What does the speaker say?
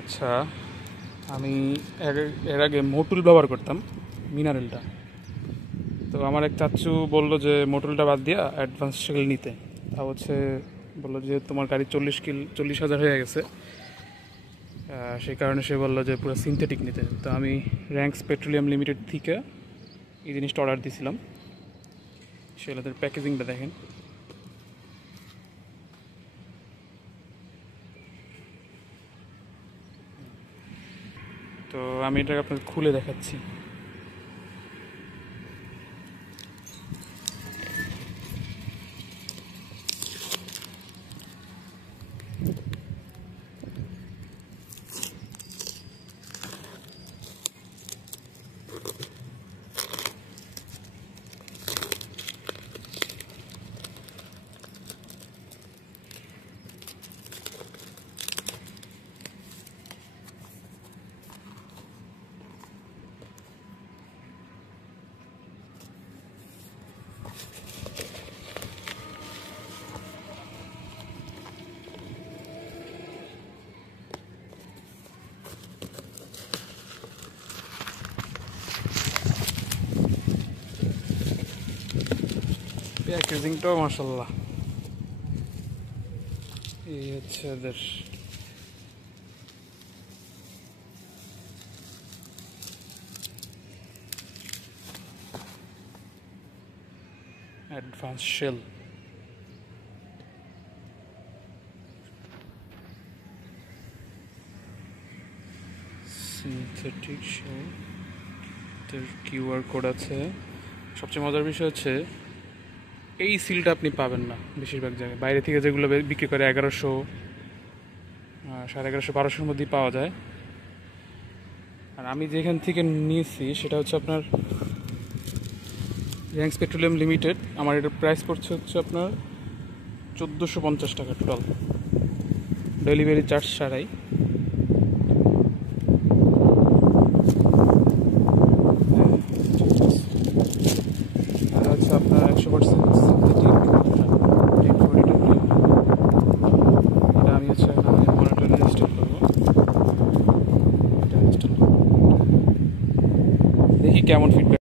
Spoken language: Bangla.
আচ্ছা, আমি এর আগে মোটুল ব্যবহার করতাম, মিনারেলটা। তো আমার এক চাচু বললো যে মোটুলটা বাদ দিয়া অ্যাডভান্স সেল নিতে। তা হচ্ছে বললো যে তোমার গাড়ি 40,000 হয়ে গেছে, সেই কারণে সে বললো যে পুরো সিনথেটিক নিতে। তো আমি র্যাঙ্কস পেট্রোলিয়াম লিমিটেড থেকে এই জিনিসটা অর্ডার দিয়েছিলাম। সেগুলোদের প্যাকেজিংটা দেখেন। তো আমি এটাকে আপনাকে খুলে দেখাচ্ছি। প্যাকেজিংটাও মাশাআল্লাহ, এই হচ্ছে এদের অ্যাডভান্স শেল। সিনথেটিক শেল, এর কিউআর কোড আছে। সবচেয়ে মজার বিষয় হচ্ছে এই সিলটা আপনি পাবেন না বেশিরভাগ জায়গায়। বাইরে থেকে যেগুলো বিক্রি করে 1100, 1150, 1200-র মধ্যেই পাওয়া যায়। আর আমি যেখান থেকে নিয়েছি সেটা হচ্ছে আপনার র্যাঙ্কস পেট্রোলিয়াম লিমিটেড। আমার এটার প্রাইস পড়ছে হচ্ছে আপনার 1450 টাকা টোটাল, ডেলিভারি চার্জ ছাড়াই। আর হচ্ছে আপনার 100% সিনথেটিক। এটা আমি হচ্ছে মনিটর ইনস্টল করবো, এটা ইনস্টল করবো, দেখি কেমন ফিডব্যাক।